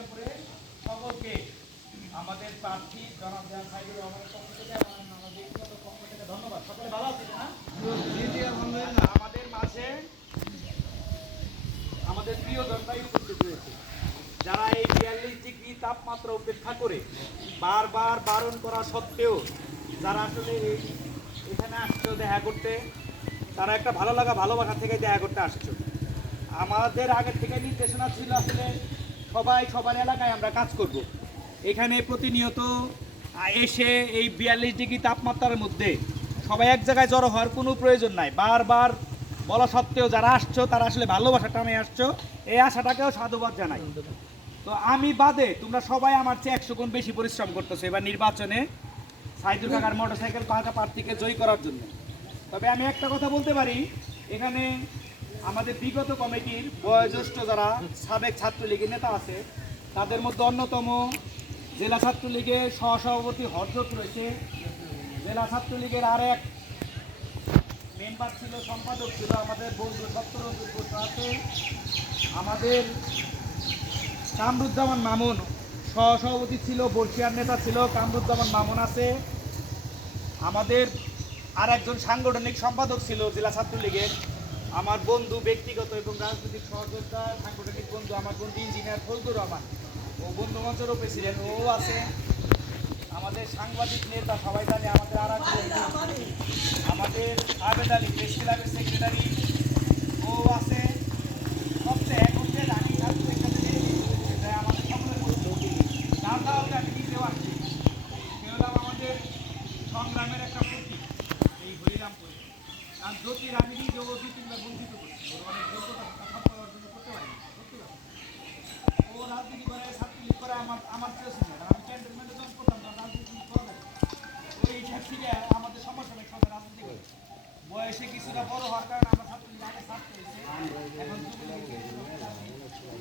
হরিরামপুরে সকলকে আমাদের প্রার্থী জনাব দেওয়ান সাইদুর রহমানের পক্ষ থেকে আমার ব্যক্তিগত পক্ষ থেকে ধন্যবাদ। সকলে ভালো আছেন না? আমাদের মাঝে আমাদের প্রিয় জনতাই উপস্থিত রয়েছে, যারা এই ৪২ ডিগ্রি তাপমাত্রা উপেক্ষা করে বারবার বারণ করা সত্ত্বেও যারা আসলে এখানে আসছে দেখা করতে, তারা একটা ভালো লাগা ভালোবাসা থেকে দেখা করতে আসছে। আমাদের আগের থেকে নির্দেশনা ছিল আসলে সবাই সবার এলাকায় আমরা কাজ করব। এখানে প্রতিনিয়ত এসে এই ৪২ ডিগ্রি তাপমাত্রার মধ্যে সবাই এক জায়গায় জড়ো হওয়ার কোনো প্রয়োজন নাই। বারবার বলা সত্ত্বেও যারা আসছো তারা আসলে ভালোবাসা টানে আসছো, এই আশাটাকেও সাধুবাদ জানাই। তো আমি বাদে তোমরা সবাই আমার চেয়ে ১০০ গুণ বেশি পরিশ্রম করতেছো এবার নির্বাচনে সাইদুর কাকার মোটরসাইকেল পাকা প্রার্থীকে জয়ী করার জন্য। তবে আমি একটা কথা বলতে পারি, এখানে আমাদের বিগত কমিটির বয়োজ্যেষ্ঠ যারা সাবেক ছাত্রলীগের নেতা আছে, তাদের মধ্যে অন্যতম জেলা ছাত্রলীগের সহসভাপতি হরজত রয়েছে, জেলা ছাত্রলীগের আরেক মেম্বার ছিল, সম্পাদক ছিল আমাদের বন্ধু সত্যরঞ্জিত ঘোষ আছে, আমাদের কামরুজ্জামান মামুন সহসভাপতি ছিল, বর্ষিয়ার নেতা ছিল কামরুজ্জামান মামুন আছে, আমাদের আর একজন সাংগঠনিক সম্পাদক ছিল জেলা ছাত্রলীগের আমার বন্ধু, ব্যক্তিগত এবং রাজনৈতিক সহযোদ্ধা সাংগঠনিক বন্ধু, আমার বন্ধু ইঞ্জিনিয়ার ফজলুর রহমান, ও বন্ধু মঞ্চের প্রেসিডেন্ট ও আছে, আমাদের সাংবাদিক নেতা সবাই জানে আমাদের আর আমাদের আবেদ আলী প্রেস ক্লাবের সেক্রেটারি ও আছে, সবচেয়ে এখন যে রানী আমাদের সকলের আমি নিজেও আসছি, সে হলাম আমাদের সংগ্রামের একটা প্রতীক এই হরিরামপুরে। কারণ জ্যোতির আমি নিজেও দুই-তিনবার বঞ্চিত করছি, ওর অনেক যোগ্যতা কথা অর্জন করতে পারি, ও রাজনীতি করে ছাত্রলীগ করে আমার চেয়েও ছিল, আমি ক্যান্টনমেন্টে জয়েন করতাম না, রাজনীতি করে ওই হিসাব থেকে আমাদের সমসাময়িক সঙ্গে রাজনীতি করে বয়সে কিছুটা বড় হওয়ার কারণে আমরা ছাত্রলীগ আগে ছাত্র হয়েছে, এখন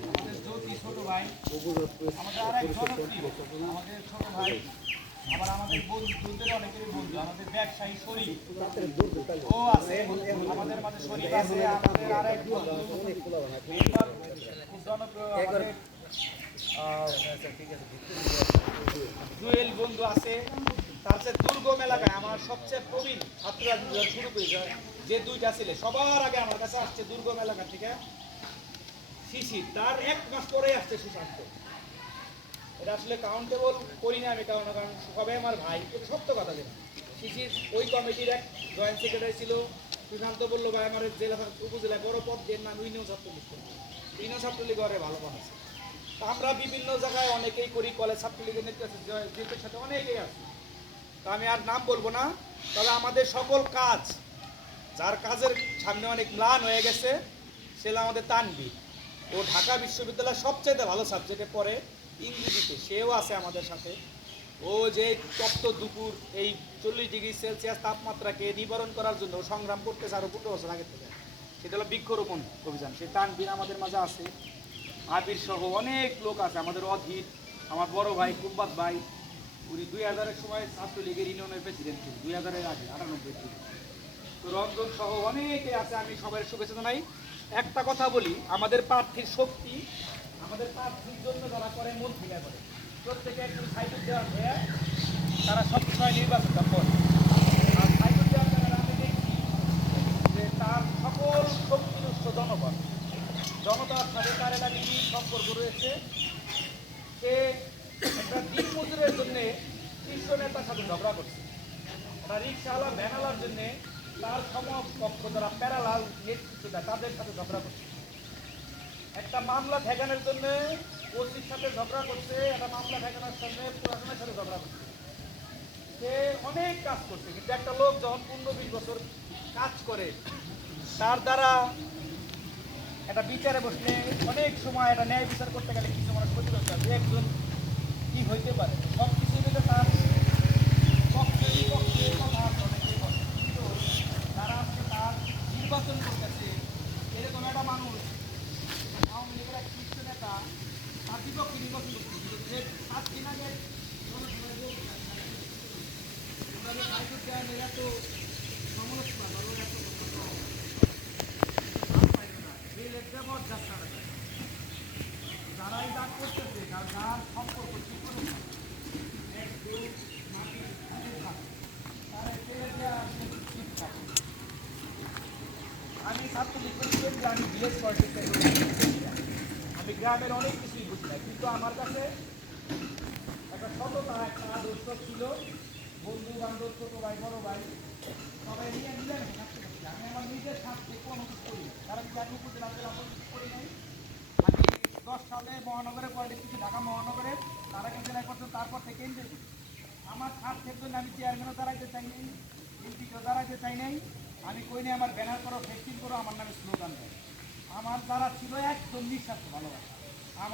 আমাদের জ্যোতি ছোট ভাই, আমাদের আরেক জনপ্রিয় আমাদের ছোট ভাই, আবার আমাদের বন্ধুদের অনেকেরই বন্ধু, আমাদের ব্যবসায়ী শরীফ ও আছে, আমাদের মাঝে শরীফ আছে, আমাদের আরেক বন্ধু খুব জনপ্রিয় জুয়েল বন্ধু আছে। তারপরে দুর্গম এলাকায় আমার সবচেয়ে প্রবীণ ছাত্ররা শুরু করে যে দুইটা ছেলে সবার আগে আমার কাছে আসছে দুর্গম এলাকা থেকে শিশির, তার ১ মাস পরে আসছে সুশান্ত। এটা আসলে কাউন্টেবল করি না আমি, কারণ সবাই আমার ভাই, সত্য কথা যেটা শিশির ওই কমিটির এক জয়েন্ট সেক্রেটারি ছিল। সুশান্ত বললো ভাই আমার জেলা উপজেলায় বড় পদ দেন না, ইউনিয়ন ছাত্রলীগ ইউনিয়ন ছাত্রলীগ ঘরে ভালো বানাচ্ছে। আমরা বিভিন্ন জায়গায় অনেকেই করি, কলেজ ছাত্রলীগের নেতৃত্বের সাথে অনেকেই আছে, তা আমি আর নাম বলবো না। তবে আমাদের সকল কাজ, যার কাজের সামনে অনেক ম্লান হয়ে গেছে, সেটা আমাদের তানবীর, ও ঢাকা বিশ্ববিদ্যালয়ের সবচেয়ে ভালো সাবজেক্টে পড়ে ইংরেজিতে, সেও আছে আমাদের সাথে। ও যে তপ্ত দুপুর এই 40 ডিগ্রি সেলসিয়াস তাপমাত্রাকে নিবারণ করার জন্য সংগ্রাম করতেছে আরও 15 বছর আগে থেকে, সেটা হলো বৃক্ষরোপণ অভিযান, সেই তানবীর আমাদের মাঝে আছে। আবির সহ অনেক লোক আছে, আমাদের অধীর, আমার বড় ভাই কুম্বাত ভাই, উনি 2000-এর সময় ছাত্রলীগের ইউনিয়নের প্রেসিডেন্ট ছিল, 2000-এর আগে 98 ছিল। তো রঞ্জন সহ অনেকে আছে, আমি সবাই শুভেচ্ছা জানাই। একটা কথা বলি, আমাদের প্রার্থীর শক্তি, আমাদের প্রার্থীর জন্য যারা করে মন থেকে করে, প্রত্যেকে একটু সাইকেল দেওয়া হয়ে তারা সবসময় নির্বাচন করে। আর সাইকেল দেওয়ার জায়গায় আমি দেখছি যে তার সকল শক্তির উৎস জনগণ, জনতার সাথে তার একটা নিবিড় সম্পর্ক রয়েছে। সে একটা দিন মজুরের জন্যে শীর্ষ নেতার সাথে ঝগড়া করছে, একটা রিক্সাওয়ালা ভ্যানালার জন্যে তার সমকক্ষ যারা প্যারালাল নেতৃত্ব দেয় তাদের সাথে ঝগড়া করছে, একটা মামলা ঠেকানোর জন্য ওসির সাথে ঝগড়া করছে, একটা মামলা ঠেকানোর জন্য প্রশাসনের সাথে ঝগড়া করছে। সে অনেক কাজ করছে, কিন্তু একটা লোক যখন 15-20 বছর কাজ করে, তার দ্বারা একটা বিচারে বসলে অনেক সময় একটা ন্যায় বিচার করতে গেলে কিছু মানুষ ক্ষতিগ্রস্ত হয়, একজন কি হইতে পারে, সব কিছু মিলে তার পক্ষে কথা অনেকেই বলে, কিন্তু যারা আজকে তার নির্বাচন করতেছে এরকম একটা মানুষ, আওয়ামী লীগের এক শীর্ষ নেতা, তার বিপক্ষে নির্বাচন করছে, যে 7 দিন আগে এত সমালোচনা ধরো, এত যে লেখা যাত্রা যারাই দাগ করতেছে যার সম্পর্ক ঠিক করুন এক দুই মাটি তারা ফেলে দেওয়া ঠিক থাকে। আমি ছাত্রলীগ করেছিলাম যে আমি বিএস পলিটিক্যাল, আমি গ্রামের অনেক কিছুই বুঝি না, কিন্তু আমার কাছে একটা সততা একটা আদর্শ ছিল। বন্ধু বান্ধব ছোটো ভাই বড় ভাই সবাই নিয়ে মিলেন থাকতে পারছি। আমি আমার নিজের স্বার্থে কোনো কিছু করি না, কারণ আমি উপজেলাতে আমার কিছু করি নাই। আমি 10 সালে মহানগরে পলিটিক্স ঢাকা মহানগরে তারা কিন্তু জেলায় করতো, তারপর থেকে কেন্দ্রে আমার স্বার্থের জন্য আমি চেয়ারম্যানও দাঁড়াইতে চাই নাই, এমপিকেও দাঁড়াইতে চাই নাই। আমি কই নাই আমার ব্যানার করো ফেস্টিং করো আমার নামে স্লোগান দেয়। আমার যারা ছিল একদম নিঃস্বার্থ ভালোবাসা।